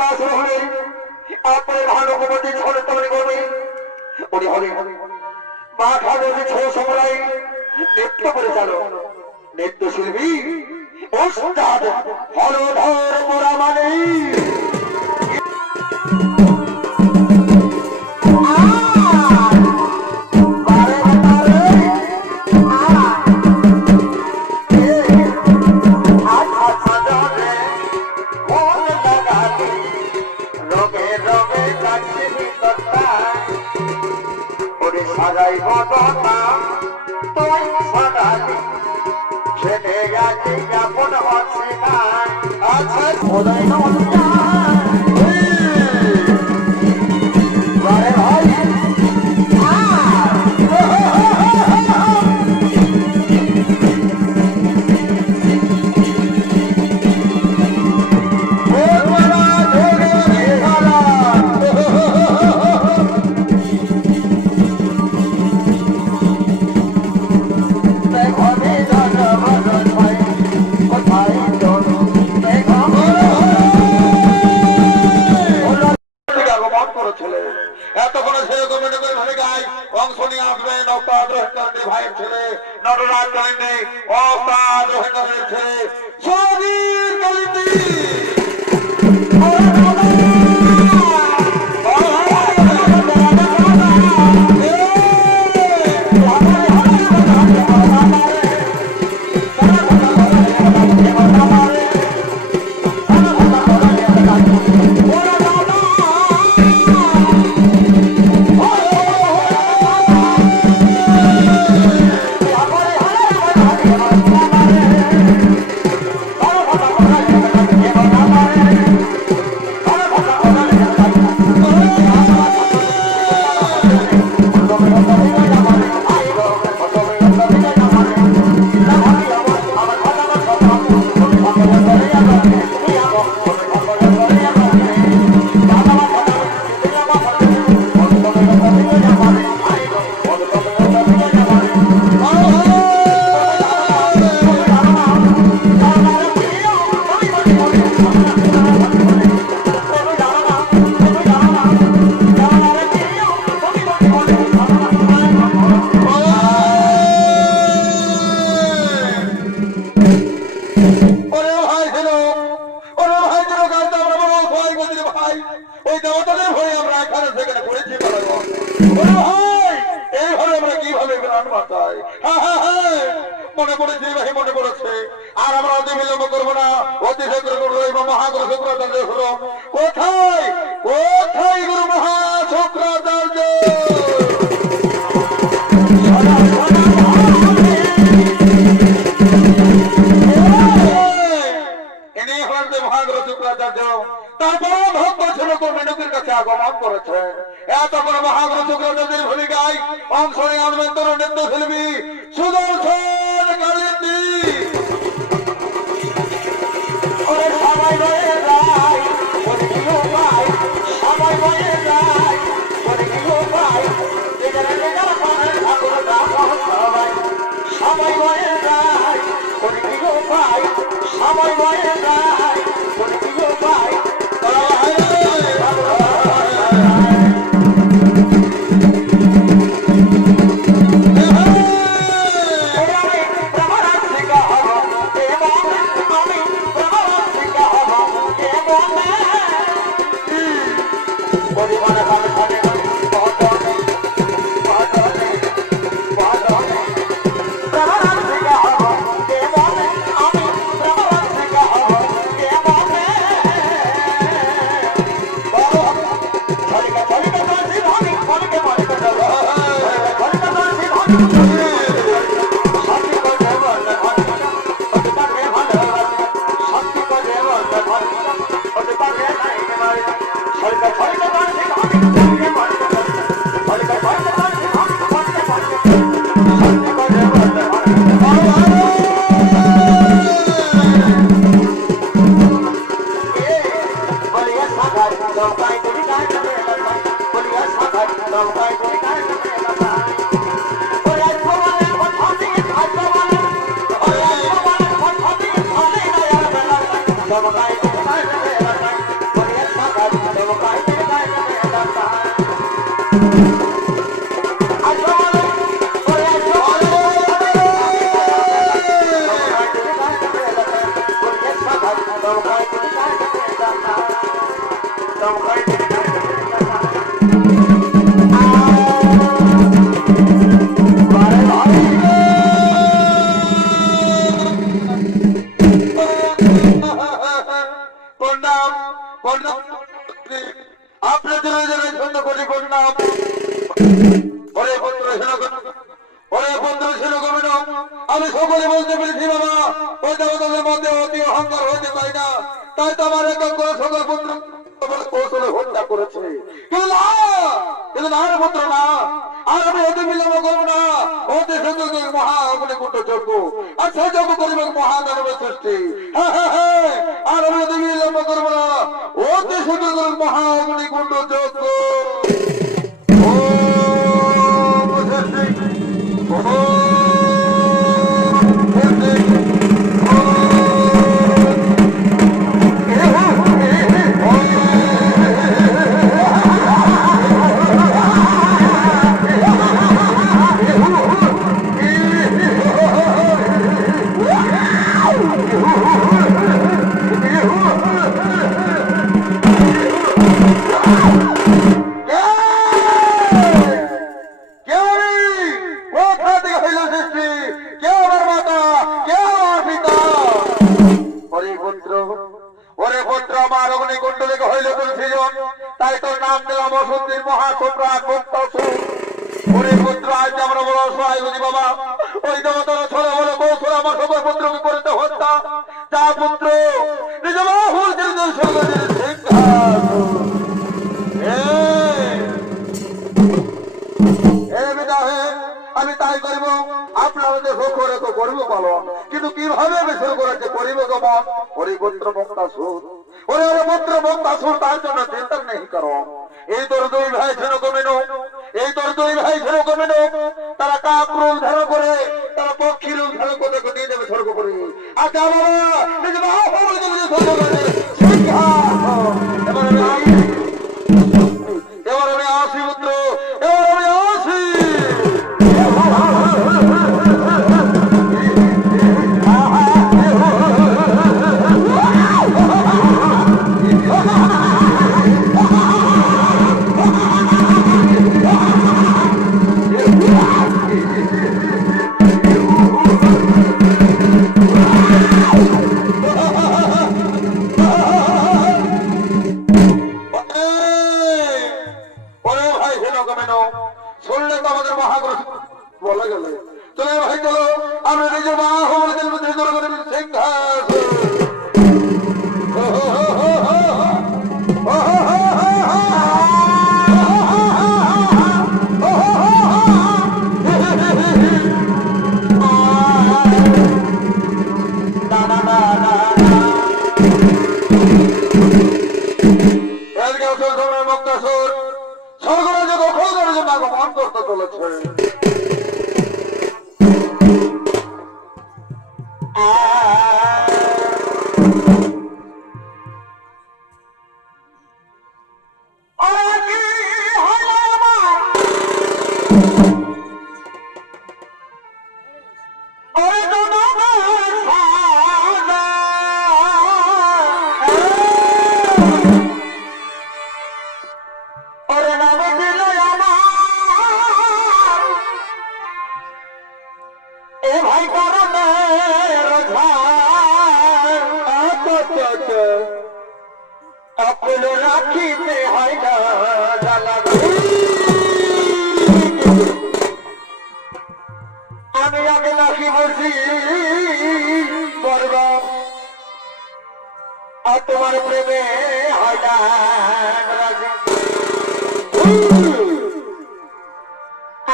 যাত্রা শুরু হলে আপনার ভানুকুমতি ঝড়ে তৈরি করবে উনি হলে মাঠা নদী ছ সময় নৃত্য পরিচালক নৃত্যশিল্পী ওস্তাদ হলধর মোরামানি। সাজাই বদনা তুই সাজালি ছেলে গেছে কেমন হচ্ছে না আচ্ছা খোদাই নমস্কার ভাইয়ের ছেলে নটরাজ কালিন্দী ওস্তাদ রোহিতের ছেলে সুধীর কালিন্দী মনে পড়েছে ভাই মনে পড়েছে আর আমরা অতি বিলম্ব করবো না অতি শীঘ্র মহাগুরু শুক্রাচার্য হলো কোথায় কোথায় গুরু মহা শুক্রাচার্য মহাগুরু শুক্রাচার্য তারপর ভক্ত ছিল মেনুকের কাছে আগমন করেছেন এত বড় মহাগুরু শুক্রাচার্যের ভূমিকায় অংশ নিয়ে আনবেন তরুণ নৃত্যশিল্পী সুদর্শন কালিন্দী। সবাই বয়ে যায় সবাই বয়ে যায় সবাই বয়ে যায় সবাই বয়ে যায় আমি সকলে বলতে পেরেছি বাবা, ওই দেবতাদের মধ্যে অতি অহংকার হইতে পারি না, তাই তো আমার এক করে সকল পুত্র কৌশলে হত্যা করেছে। কিন্তু না রে পুত্র না, আর আমি অতি বিলম্ব করবো না, অতি সুন্দর মহা অগ্নিকুণ্ড যজ্ঞ, আর সেই যজ্ঞ করিব মহাদানবের সৃষ্টি। আর আমি অতি বিলম্ব করবো না, অতি সুন্দর মহা অগ্নিকুণ্ড যজ্ঞ। তাই তোর নাম দিলাম অসুদ্দিন মহাসম্রাট মুক্তাসুর। ওরে পুত্র, আজ আমরা বড় অসহায় বুঝি বাবা, ওই দেবতার ছোড়া বলে কৌশল আমার সকল পুত্রকে করতে হত্যা। যা পুত্র নিজ বাহুর আমি তাই করিব। আপনাদের সক্ষরে তো করিব পালন, কিন্তু কিভাবে বেসর করেছে করিব গমন। ওরে পুত্র মুক্তাসুর, ওরে ওরে পুত্র মুক্তাসুর, তার জন্য চিন্তা নেই করো। এই তোর দুই ভাই ছিল কমিনো, এই তোর দুই ভাই ছিল কমিনো, তারা কাক রূপ ধারণ করে, তারা পক্ষী রূপ ধারণ করে নিয়ে যাবে স্বর্গ করে। আর যা বাবা নিজ এবার আমি আসি পুত্র, এবার আমি আসি। শুনলে তো আমাদের মহাগ্রহ বলা গেল। চলে ভাই চলো, আমরা নিজের মা হবলদের মধ্যে স্বর্গরাজ্য দখল করার জন্য আগমন করতে চলেছে। আপলো রাখিতে হয় না আমি আগে নাকি বসি করব, আর তোমার প্রেমে হয় না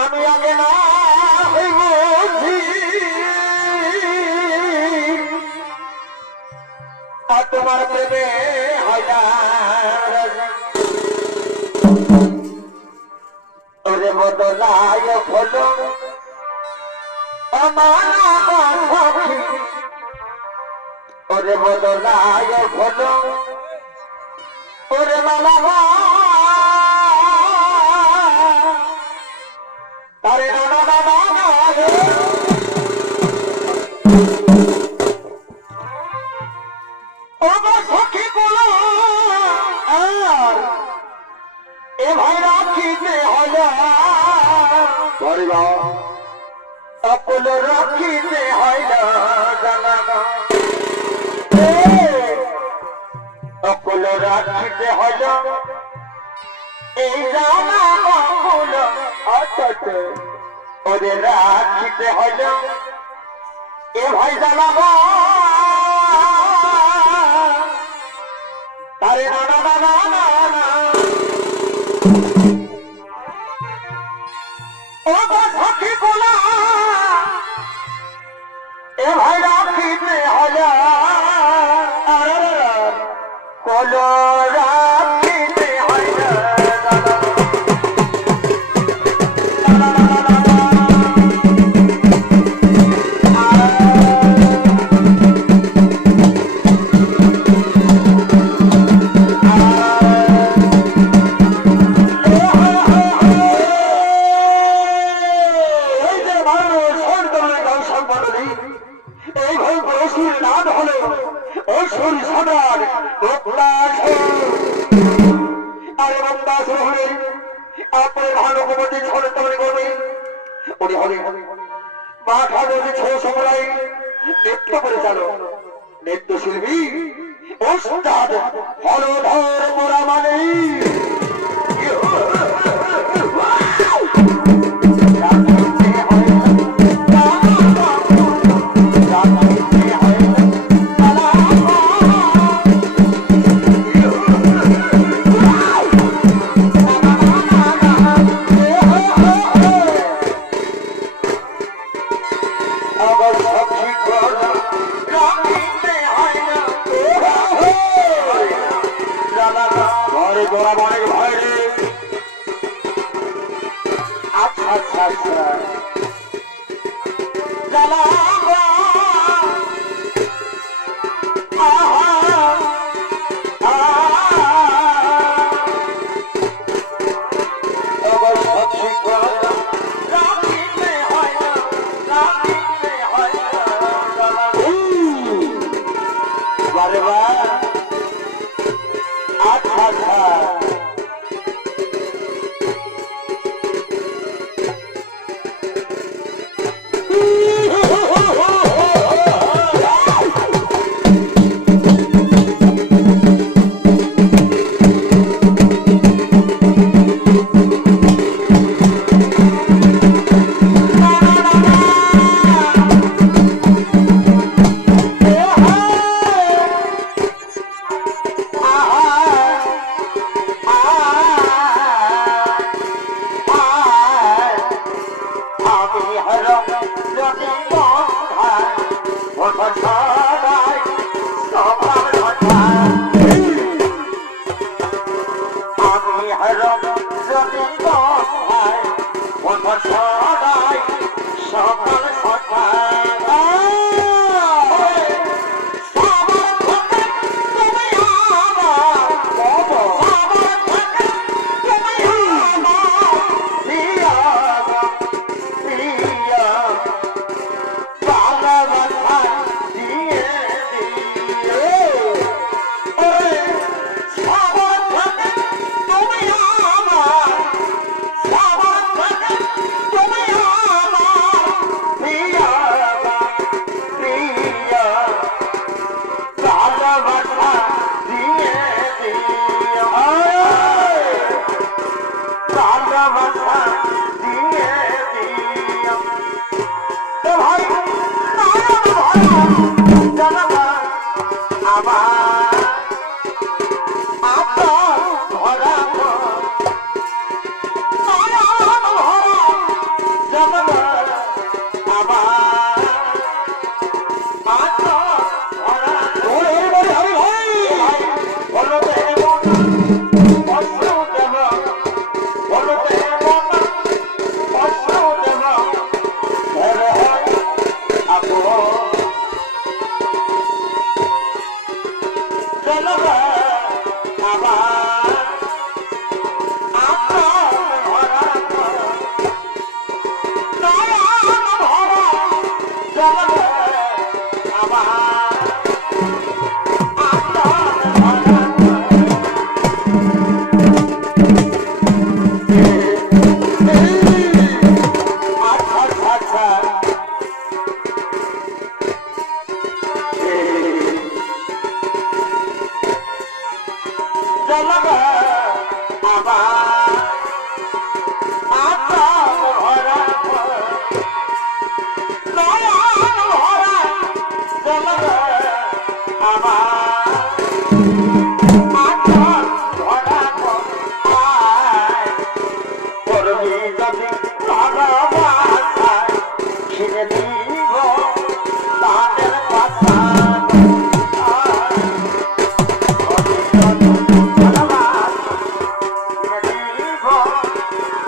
আমি আগে না হইব আর তোমার প্রেমে হয় না। ওরে বদলায় হলো ওরে বদলায় হলো ওরে মালা তারে না না না না ও গো সখী গুলো আর এ ভাই রাখিতে হল অকুল রাখিতে হইল জানা অকুল রাখিতে হইল এই জানা অকুল অটট ওরে রাখিতে হইল এ ভাই জানা তারে না না না না না না ও গো সখী গুলো এ ভাই রাখিতে হল কল রাখিতে হইল নৃত্যশিল্পী ওস্তাদ হলধর মোরামানি জলবে আমার আতর ভরা নয়ন ভরা জলবে আমার আতর ভরা করবি যদি ভালোবাসায় ছিঁড়ে দিব তাদের কথা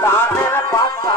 তাদের কথা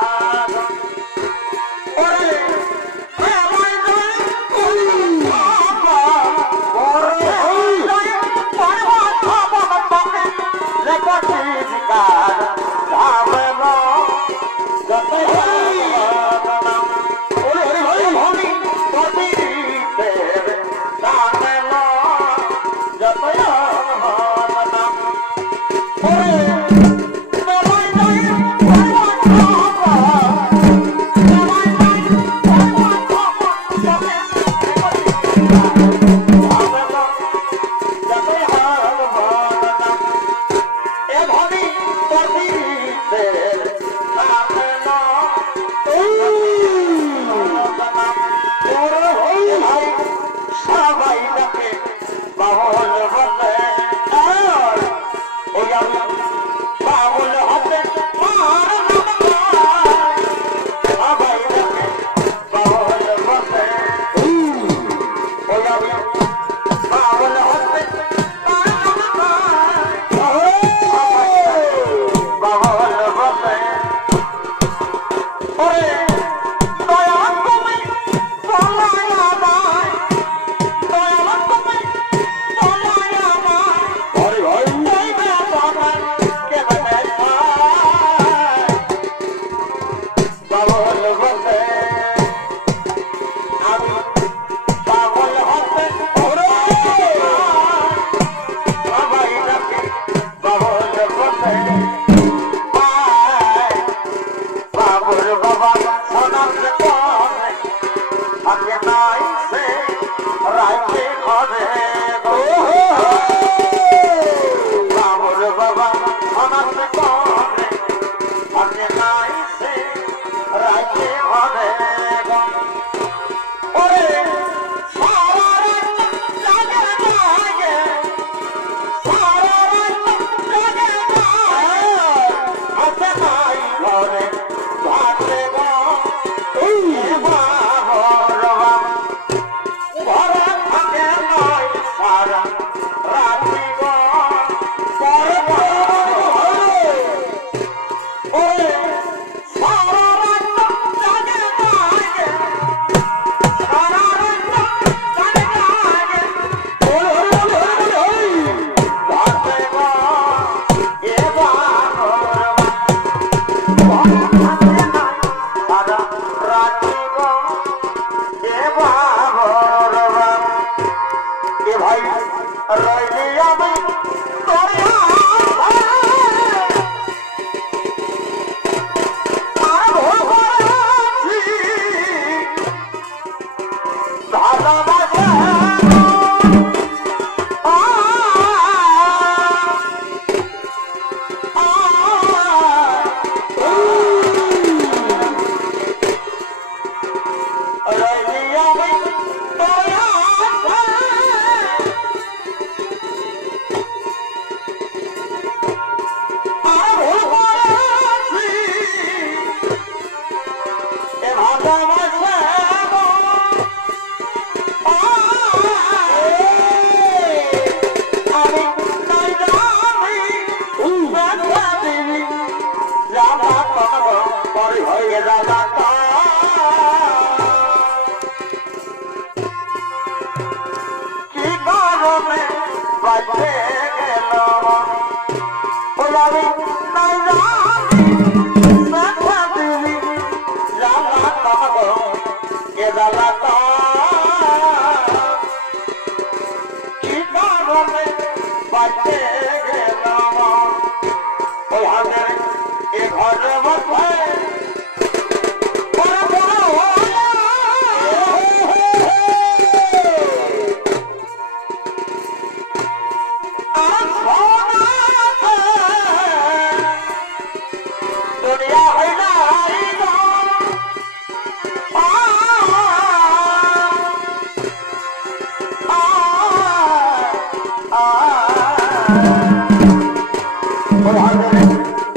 Oh,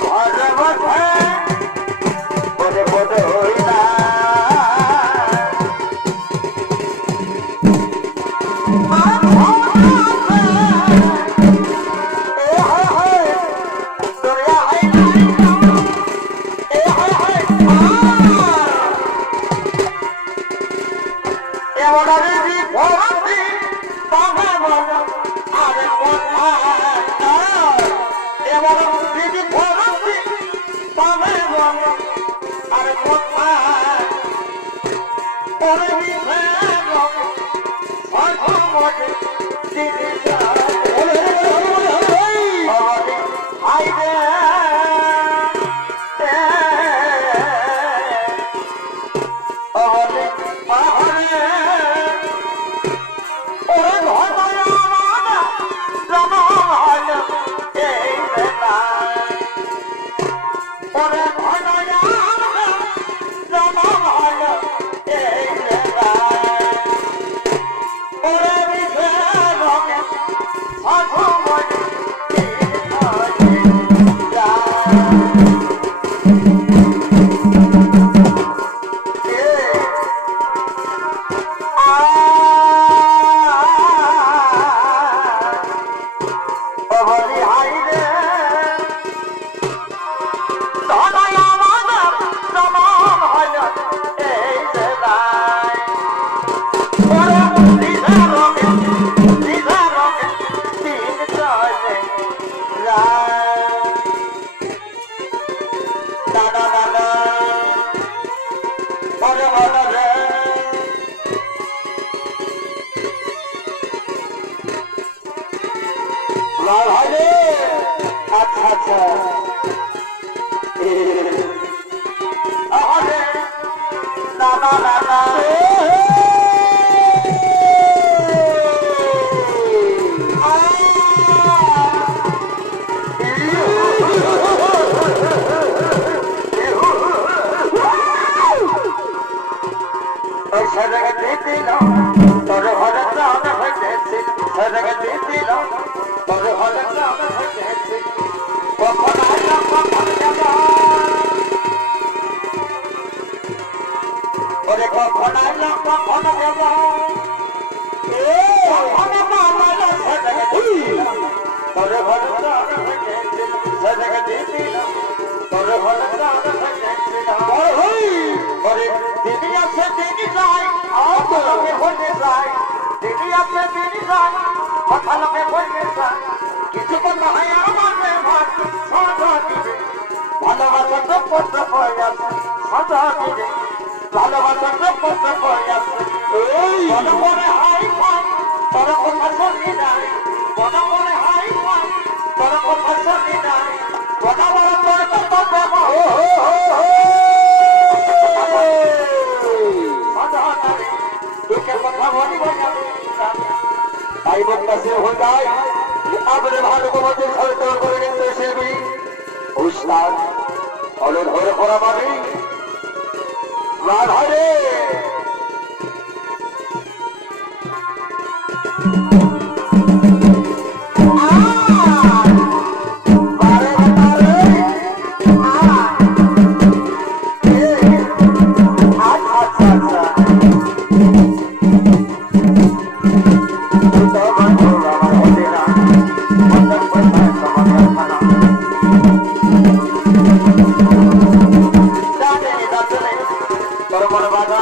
ঘরে বসে বলে বলে হই না আচ্ছা আচ্ছা না না না না তোর ঘরে প্রাণ হইতেছি দিল তোর ঘরে প্রাণ হইতেছি কখন আইলাম কখন যাব ওরে কখন আইলাম কখন যাব কখন পালাইলা তোর ঘরে প্রাণ হইতেছি দিল তোর ঘরে প্রাণ হইতেছি ওরে দিদি আছে দিদি যাই লোকে হইতে যায় দিদি আছে দিদি যায় কথা লোকে হইতে যায় কিছু কথা হয় আমাদের ভাত সাজা দিবে ভালোবাসা তো পত্র হয়ে আছে সাজা দিবে ভালোবাসা তো পত্র হয়ে আছে বড় বড় হাই পাই তোর কথা শুনি নাই বড় বড় হাই পাই তোর কথা শুনি নাই বড় বড় তোর কথা দেব কথা বলি তাই বলতেছে হয়ে যায় আপনি ভালো তোমাদের সরকার করে কিন্তু শিল্পী উস্তাদ হলে ধরে করা পাবি রাধারে তোর মনে বাধা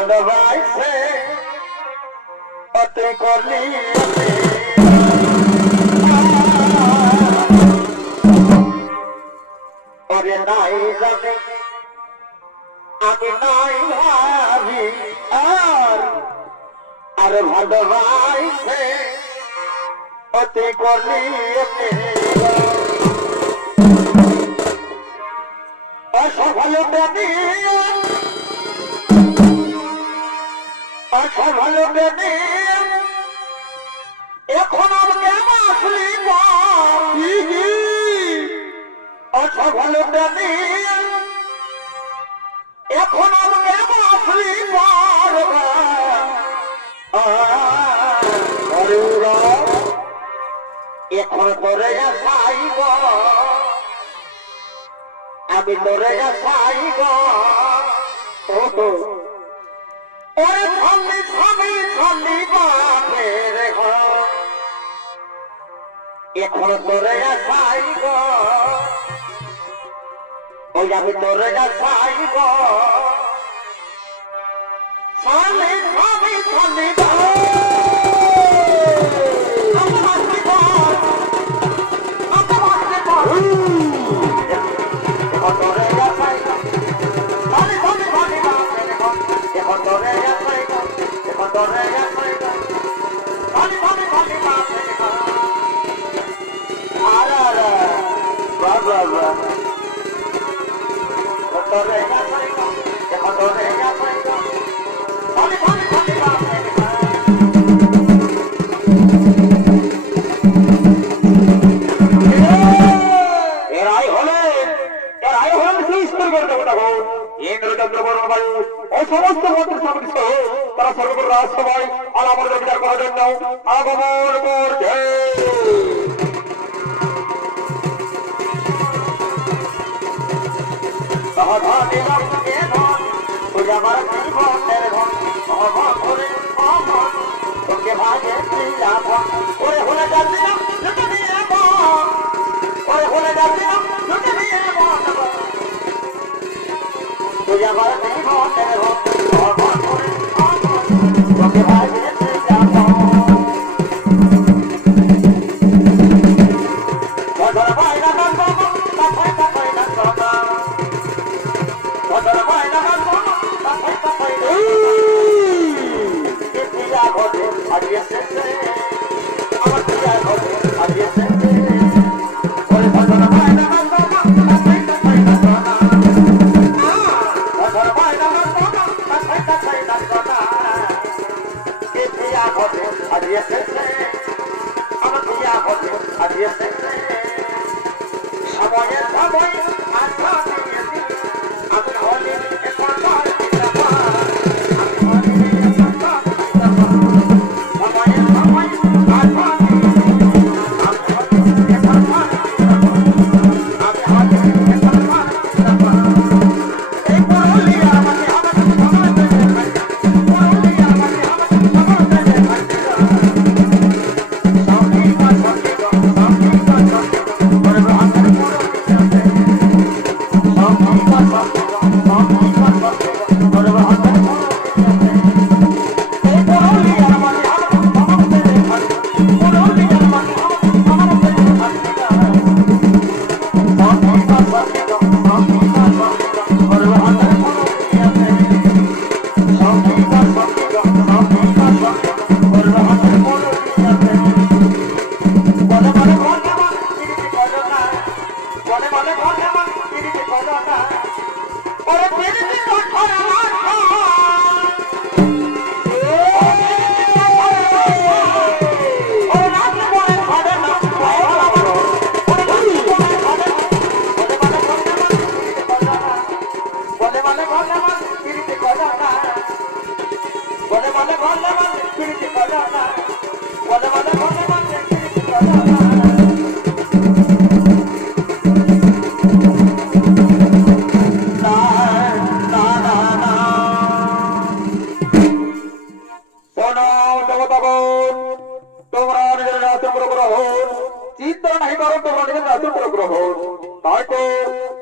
ভালোবাসে অতি করলি ওরে নাই জানে আমি নাই ভাবি আর ভালোবাসে অতি করলি অসফল প্রেমী অসফল প্রেমী এখন আমাকে মাসলি অসফল প্রেমী এখন আমাকে মাসলি এখন তোরে চাইব আমি তোরে চাইব ওরে থামি থামি থামি বাপের এখন তোরে চাইব ওই আমি তোরে চাইব থামি থামি থামি সমস্ত মন্ত্র সমিত তারা সর্বপুর রাজসভায় আলামত বিচার করার জন্য আগমন করছে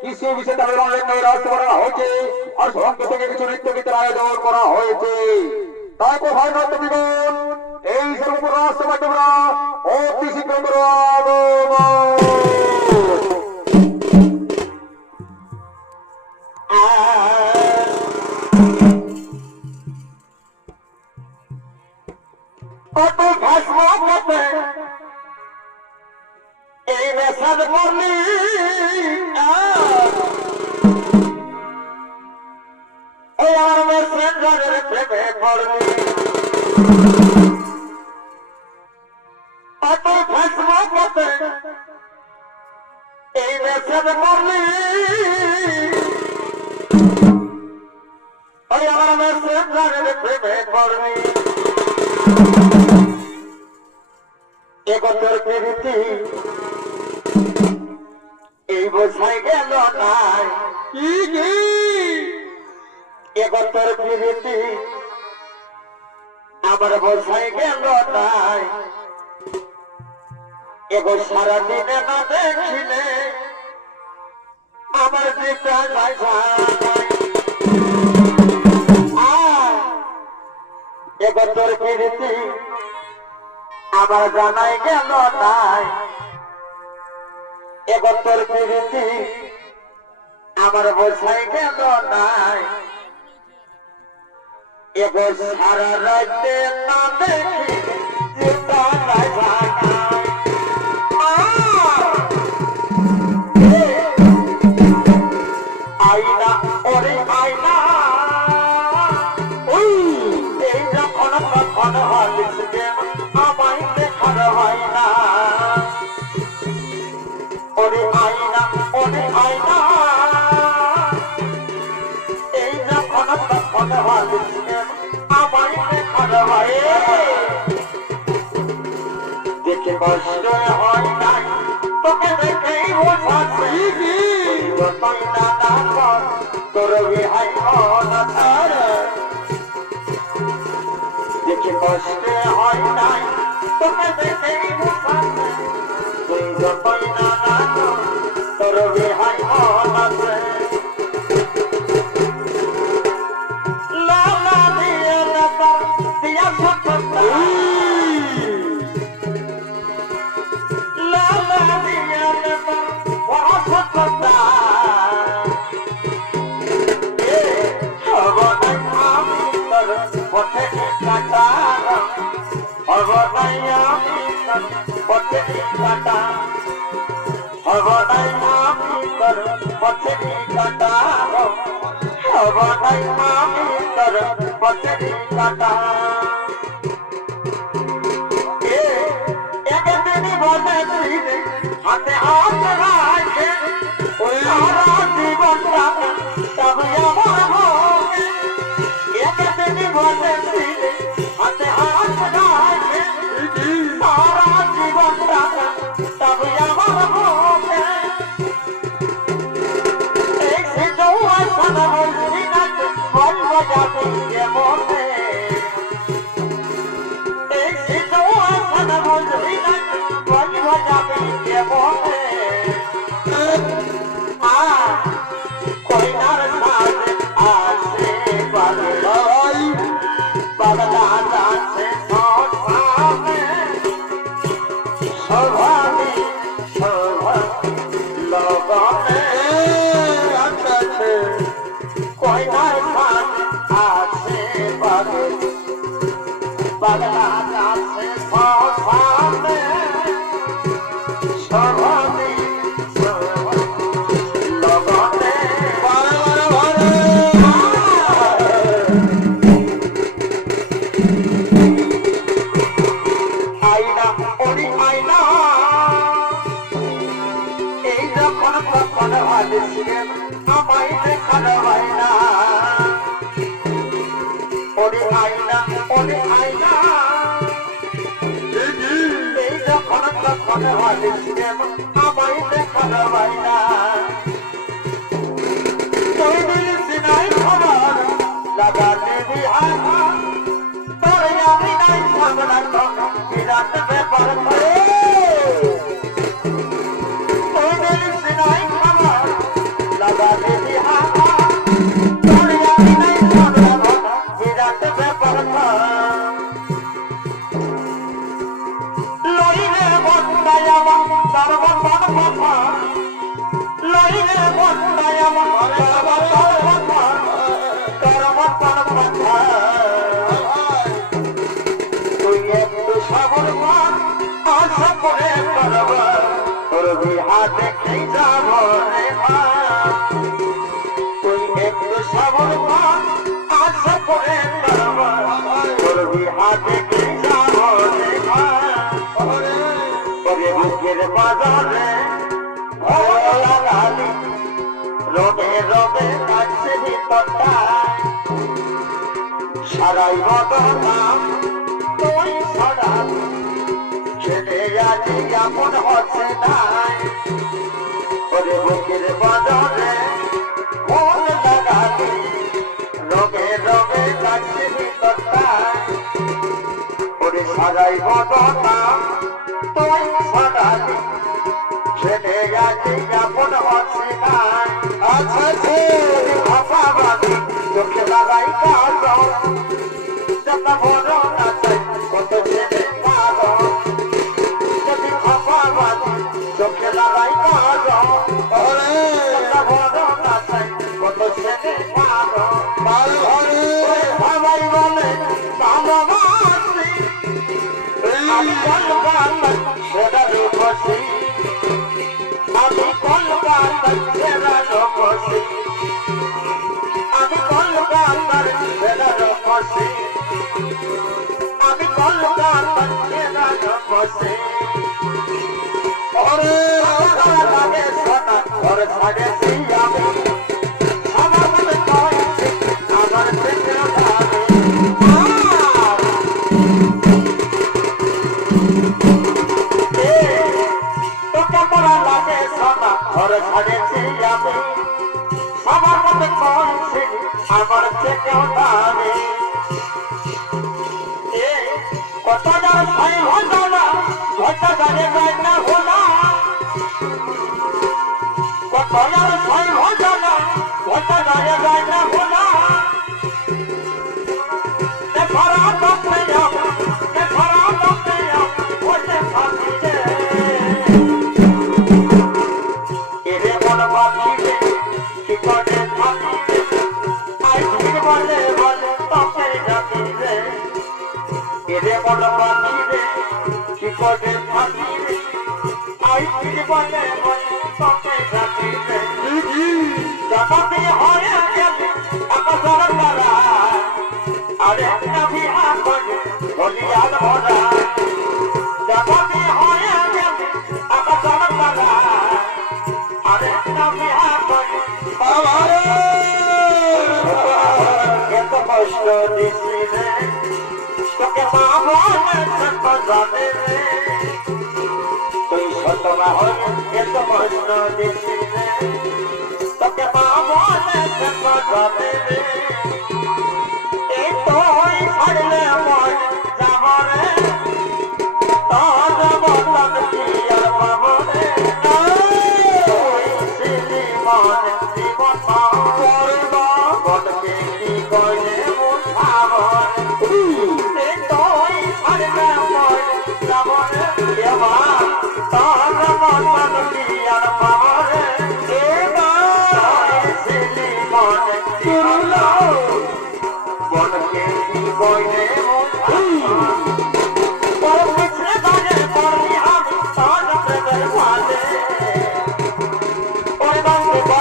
কিছু বিষয় তাদের রাজসভা হচ্ছে আর সঙ্গে সঙ্গে কিছু নৃত্য গীতের আয়োজন করা হয়েছে। তারপর ভাই নর্তকীগণ এই সর্বরাষ্ট্র তোমরা অতি শীঘ্র করো আগমন। কত ভাষণ করতে এই মেসাজ করলি ওই আমার মেসেঞ্জারের প্রেমে পড়লি কত ভাষণ করতে এই মেসাজ করলি ওই আমার মেসেঞ্জারের প্রেমে পড়লি একতর প্রীতি এই বোঝাই গেল নাই কি কি একতর প্রীতি আবার বোঝাই গেল নাই এগো সারাদিনে না দেখিলে আমার দিকটা নাই একতর প্রীতি আবার জানাই গেল নাই একতর প্রীতি আমার বোঝাই গেল নাই এগো সারা রাতে না দেখি যেটা নাই আইনা ওরে আইনা ওই এই যখন তখন হলিসবে আমায় দেখার হয় না ওরে আইনা এই যখন তখন হলিসবে আমায় দেখার হয় দেখে কষ্ট হয় নাই তোকে দেখেই বোঝাচ্ছে যতই না না কর তোর বিহাই না তার দেখে কষ্টে হয় নাই তোকে দেখেই বোঝাচ্ছে তুই যতই না না কর তোর বিহাই আছে লালা দিয়ে লাতা দিয়া সত্যতা লালা দিয়ে লাতা বড় সত্যতা হাতে হাত রাখে সারা জীবনটা তবে আমার ভোগে একদিন বলে হাতে হাত রাখে সারা জীবনটা তবে আমার ভোগে এই সে জৌয়া সারা বলছি না বলব যাবে মনে এই সে জৌয়া সারা বলছি না বলব যাবে মনে কইনার সাথে আসে বাদলাই বাদলা যাচ্ছে সভাবে সভাবে লগনে আছে কইনার সাথে আসে বাদলা যাচ্ছে সভাবে সভাবে লগনে আইনা ওরি আইনা এই যখন তখন ভাবছিলেন আমায় দেখার হয় না ওরে আইনা এই যখন তখন ভাবছিলেন আমায় দেখার হয় না তুই দিয়েছি নাই খবর লাগাতে বিহারা তোরে আমি নাই সামনা তো বিরাট ব্যাপার করে তুই দিয়েছি নাই খবর লাগাতে বিহারা একটু সাবর পান আশা করে করবি হাতে কি যাবো দেখা ওরে বুকের বাজারে লাগালি রবে রবে কাছে ভিতরটা সারাই বদনাম তুই ছড়া ছেলে আজি কেমন হচ্ছে নাই ওরে বুকের বাজারে মন লাগালি রবে রবে কাছে ভিতরটা ওরে সারাই বদনাম তুই ছড়ালি ছেলে আজি কেমন হচ্ছে নাই আচ্ছা আচ্ছা ভাবাবাদি চোখে লাগাই কালো যত বড় না চাই কত ছেলে কালো যদি ভাবাবাদি চোখে লাগাই কালো যত বড় না চাই কত ছেলে কালো ভাবাই বলে ভালোবাসি আমি কলকাতা সেটা রূপসী আমি কলকাতার সেরা রূপসী আমি কলকাতার সেরা রূপসী আমি কলকাতার সেরা রূপসী ওরে লাগে সোনা ঘর ছাড়েছি আমি আমার মনে কইছি আমার থেকে ভাবে তোকে বড় লাগে সোনা ঘর ছাড়েছি আমি আমার মনে কইছি আমার থেকে ভাবে কত জন ভাই ভজনা কত জনে যায় না ভোলা কত জন ভাই ভজনা কত জনে যায় না ভোলা খরা ডক্টর খরা ডক্টর বসে থাকি রে এরে মন বাঁচিবে কি করে থাকি আই বলে বলে তোকে ডাকি রে এরে মন বাঁচিবে কি করে থাকি আই বলে বলে তোকে ডাকি রে জগতে হয়ে গেলে আকাশের তারা আরে একটা বিহা করে বলিয়ার ভরা জগতে হয়ে গেলে আকাশের তারা আরে একটা বিহা করে এত কষ্ট দিছি রে তোকে মা বলে যাবে রে তুই সতমা হয়ে এত কষ্ট দিছি রে তোকে মা বলে যাবে রে এই তোই ছাড়লে মন যাব রে তোর মতন কি আর পাব রে তুই সিলি মন জীবন পাব মনকে কি কইলে মুঠাব এই তোই ছাড়লে মন যাব রে এবা তোর মতন কি আর পাব রে এবা সিলি মন জীবন মনকে কি কইলে তোর পিছনে বাজে পড়ি আমি তোর প্রেমের ভালে ওই বাংলা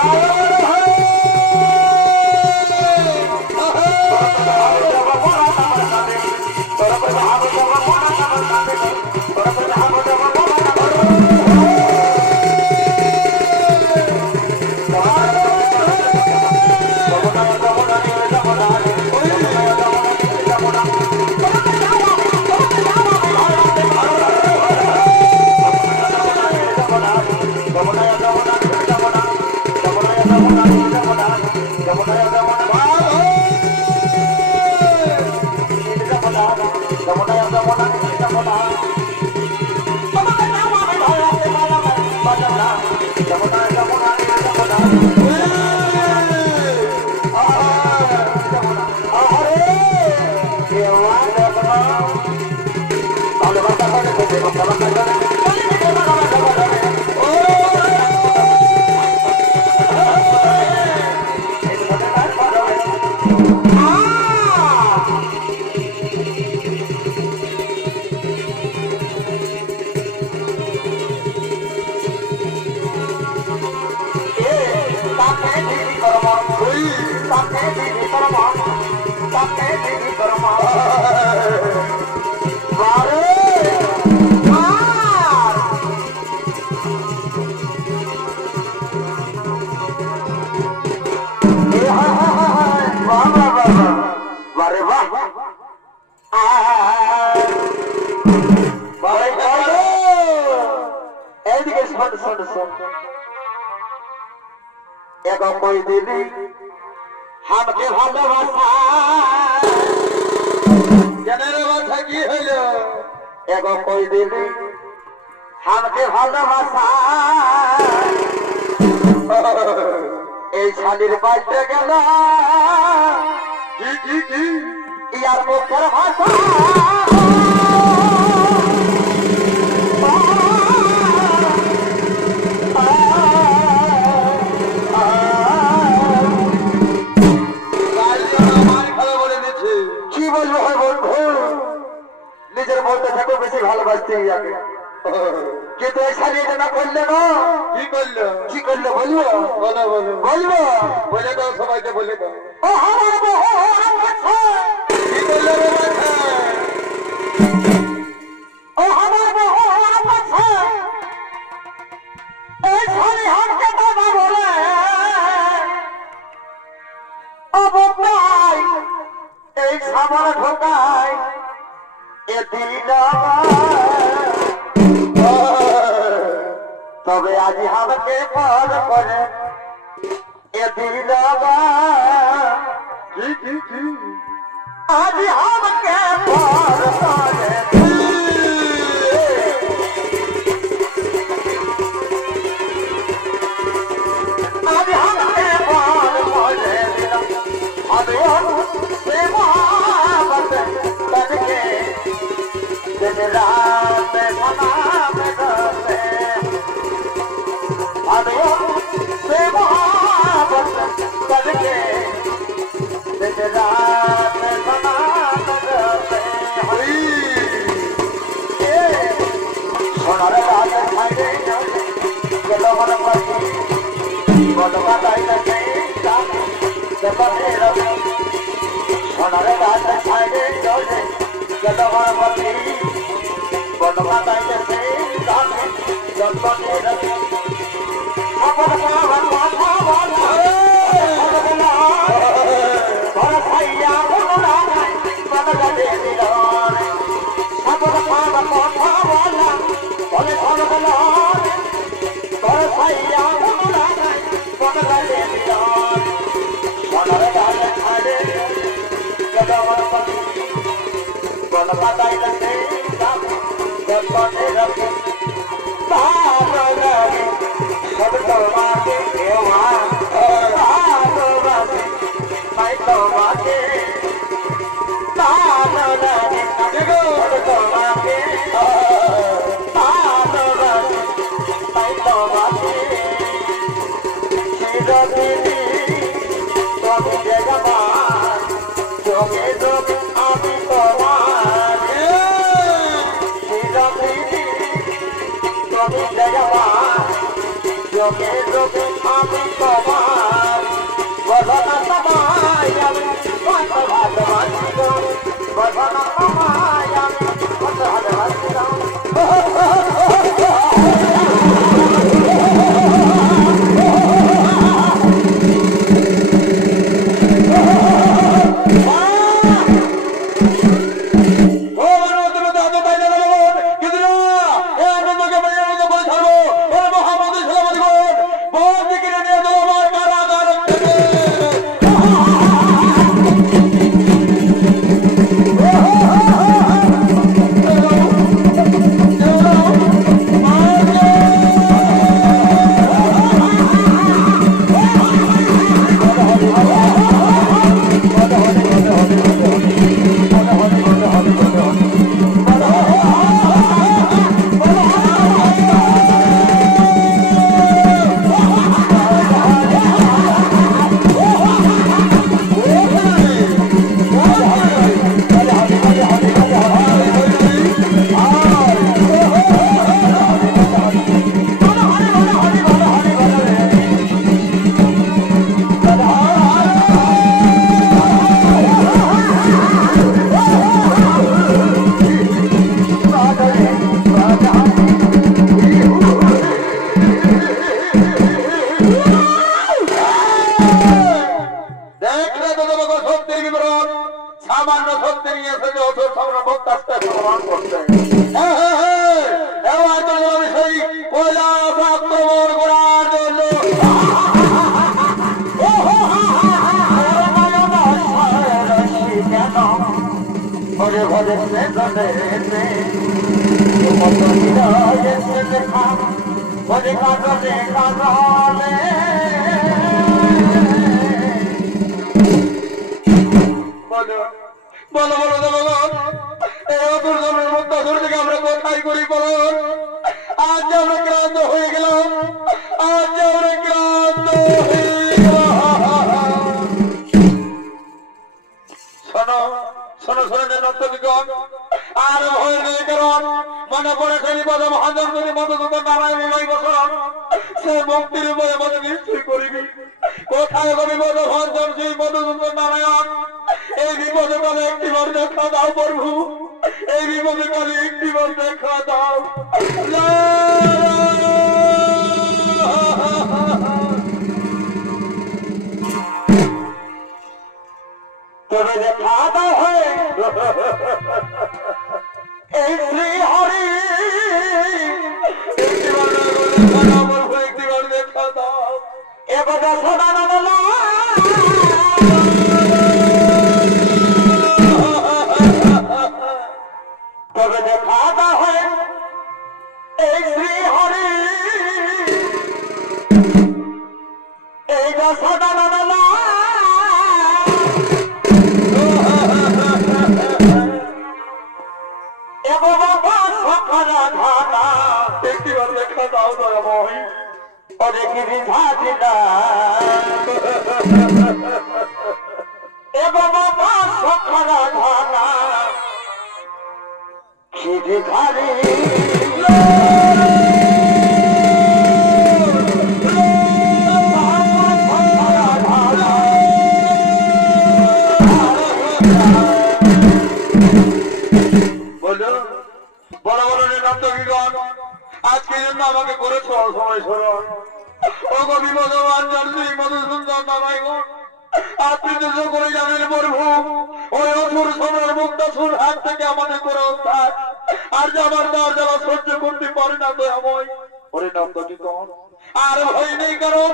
Oi! দিলি আমাকে ভালোবাসা জানের মাথা কি হইলো এগো কই দিলি আমাকে ভালোবাসা এই শালির পাল্টে গেল কি কি কি ইয়ার মুখের ভাষা কি বলবো হয় বন্ধু নিজের বলতে থাকো বেশি ভালোবাসতে ইয়াকে কিন্তু এই শালি এটা না করলে না কি করলো কি করলে বলবো বলো বলো বলবো বলে দাও সবাইকে বলে দাও ও আমার মোহন কথা কি করলো রে মাথা ও আমার মোহন কথা এই শালি হামকে বাবা বলে ও বোকাই এই সামনে ঢোকাই এ দিল তবে আজ আমাকে পর করে এ দিল কি কি কি আজ আমাকে পর করে আজ আমাকে পর করে দিল আমি সে মহাবত তনকে दिन रात सलाम करते हमें से मोहब्बत करके दिन रात सलाम करते सोनार रात खाए चलो मन पति बनवा लाइट से जबने रवि सोनार रात खाए चलो मन पति बनवा लाइट से जबने रवि अपन पावन माथा वाला बड़ा भैया बोला मन लगे दिलाने अपन पावन माथा वाला बोले धन बलाने बड़ा भैया बोला मन लगे दिलाने सोनार दाल खाने गदवर पति बनवा लाइट से जबने रवि बाबा सब करवाके देवा बाबा मैं तो बाके बाबा देखो सब करवाके बाबा मैं तो बाके शिरदीनी तो जगमा जोगे जो आमी तो मारे शिरदीनी तो जगमा जोगे जोगे आमी तुम्हार वरना समायम मत भागवत वरना समायम मत সামান্য সত্যি নিয়ে এসেছে অথচ আমরা বক্তাস্তে প্রমাণ করছে এবার তো আমি সেই কৈলাস আক্রমণ করার জন্য ঘরে ঘরে প্রেজনে কত হৃদয়ে লেখা ঘরে কাজলে কাজলে বলো বলো বলো জনগণ, এই অতুর জনের মুক্তাসুর থেকে আমরা কোথায় করি বলো? আজ যে আমরা ক্লান্ত হয়ে গেলাম, আজ যে আমরা ক্লান্ত হয়ে গেলাম। শোনো শোনো শোনো যে নর্তকীগণ, আর ভয় নেই, কারণ মনে পড়ে সেই পদ মহাজন যদি মধুসূদ নারায়ণ নয় বছর সে মুক্তির উপরে মনে নিশ্চয় করিবি। কোথায় কবি পদ মহাজন সেই মধুসূদ নারায়ণ? এই বিপদে কালে একটি বার দেখা দাও প্রভু, এই বিপদে কালে একটি বার দেখা দাও। তবে দেখা দাও হয় এই শ্রী হরি একটিবার দেখা দাও প্রভু, একটিবার দেখা দাও। একদা সদানন্দ তবে দেখা দাও হয় এই শ্রী হরি এইটা সদানন্দ একটিবার দেখা দাও দয়াময়। অনেকে বিধাতিনা এবং সখরা ধানা খিদি ধারি বলো বড় বড় নর্তকীগণ, আজকে জন্য আমাকে করেছ অসময় স্মরণ। ও কবি ভগবান জানছি মধুসূদন নারায়ণ, আপনি তো করে জানেন প্রভু, ওই অসুর সম্রাট মুক্তাসুর হাত থেকে আমাদের করে উদ্ধার। আর যে আমার তার জ্বালা সহ্য করতে পারে না দয়াময়। ওরে নর্তকীগণ, আর ভয় নেই, কারণ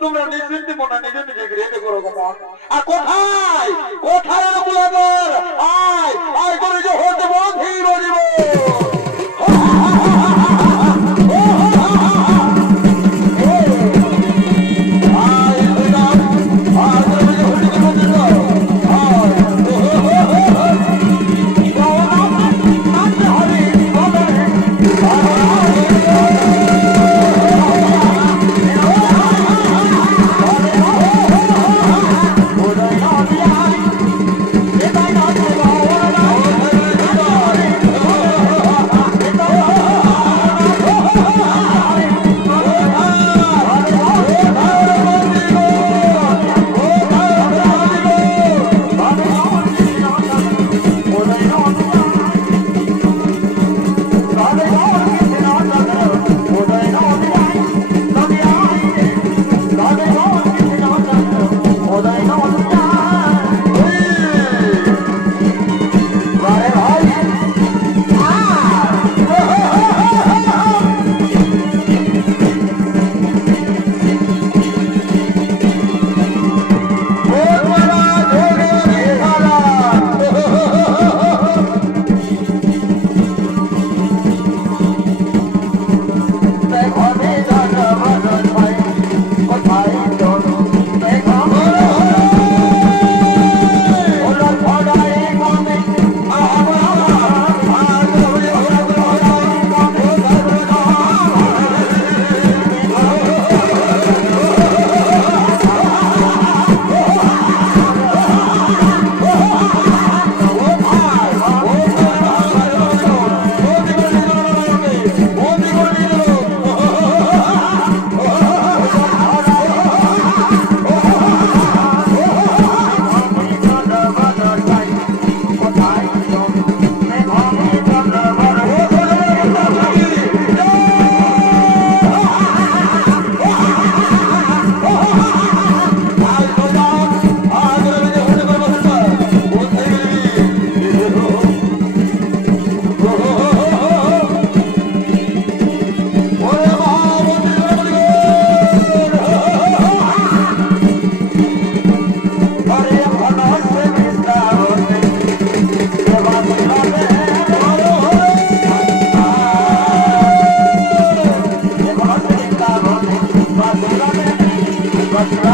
তোমরা নিশ্চিন্তে মনে নিজে নিজে গৃহে করো মন। আর কোথায় কোথায় রঘুনগর, আয় আয় করে যে হতে বন্ধি বলিব। Bye. Oh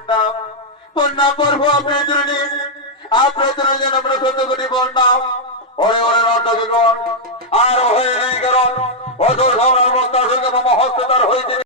বন্যা বন্যা করবো আপনার জন্য আপনার জন্য যেন আমরা 14 কোটি বন্যা ওরে ওরে নটকগণ আর হয়ে নেই কারণ অজর ধারণ মস্তার সঙ্গে মহস্ততার হয়েছে